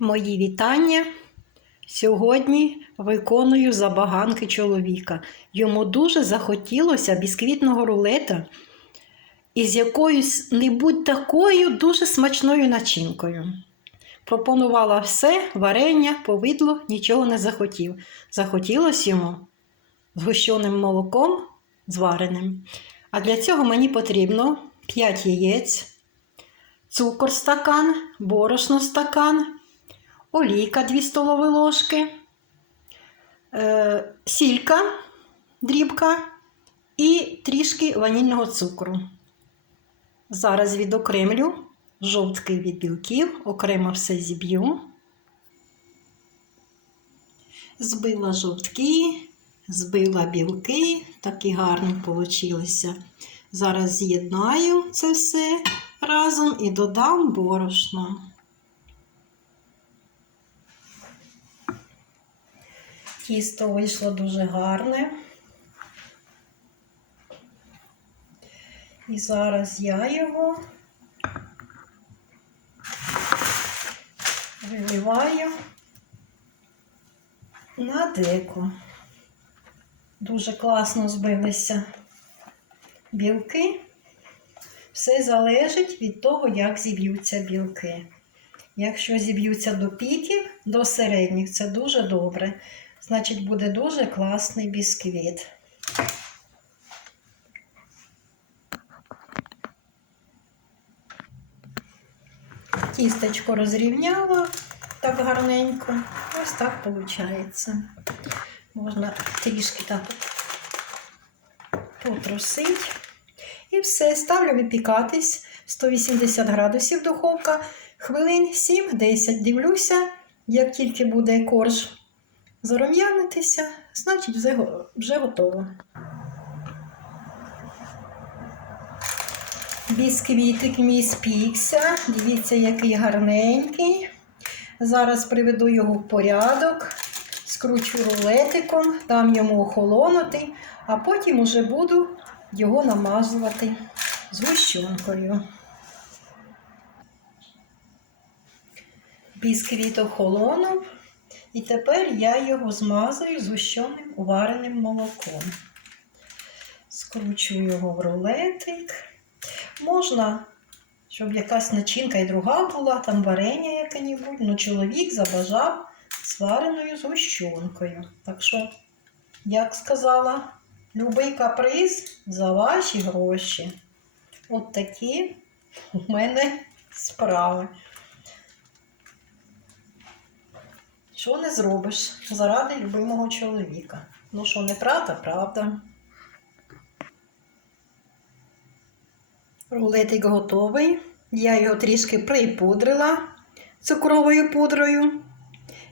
Мої вітання. Сьогодні виконую забаганки чоловіка. Йому дуже захотілося бісквітного рулета із якоюсь небудь такою дуже смачною начинкою. Пропонувала все, варення, повидло, нічого не захотів. Захотілося йому згущеним молоком звареним. А для цього мені потрібно 5 яєць, цукор стакан, борошно стакан, олійка 2 столові ложки, е, сілька дрібка і трішки ванільного цукру. Зараз відокремлю жовтки від білків, окремо все зіб'ю. Збила жовтки, збила білки, такі гарні получилися. Зараз з'єднаю це все разом і додам борошно. Тісто вийшло дуже гарне. І зараз я його виливаю на деко. Дуже класно збилися білки. Все залежить від того, як зіб'ються білки. Якщо зіб'ються до піків, до середніх, це дуже добре. Значить, буде дуже класний бісквіт. Тістечко розрівняла так гарненько. Ось так виходить. Можна трішки так потрусити. І все, ставлю випікатись 180 градусів духовка. Хвилин 7-10. Дивлюся, як тільки буде корж зарум'янитися, значить вже, вже готово. Бісквітик мій спікся. Дивіться, який гарненький. Зараз приведу його в порядок, скручу рулетиком, дам йому охолонути, а потім уже буду його намазувати згущенкою. Бісквіт охолонув, і тепер я його змазую згущеним вареним молоком. Скручу його в рулетик. Можна, щоб якась начинка і друга була, там варення яке-небудь, ну чоловік забажав з згущенкою. Так що, як сказала, любий каприз за ваші гроші. От такі у мене справи. Що не зробиш заради любимого чоловіка? Ну що, не правда, правда. Рулетик готовий. Я його трішки припудрила цукровою пудрою.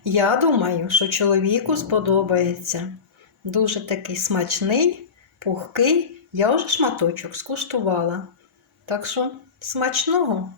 Я думаю, що чоловіку сподобається. Дуже такий смачний, пухкий. Я вже шматочок скуштувала. Так що смачного!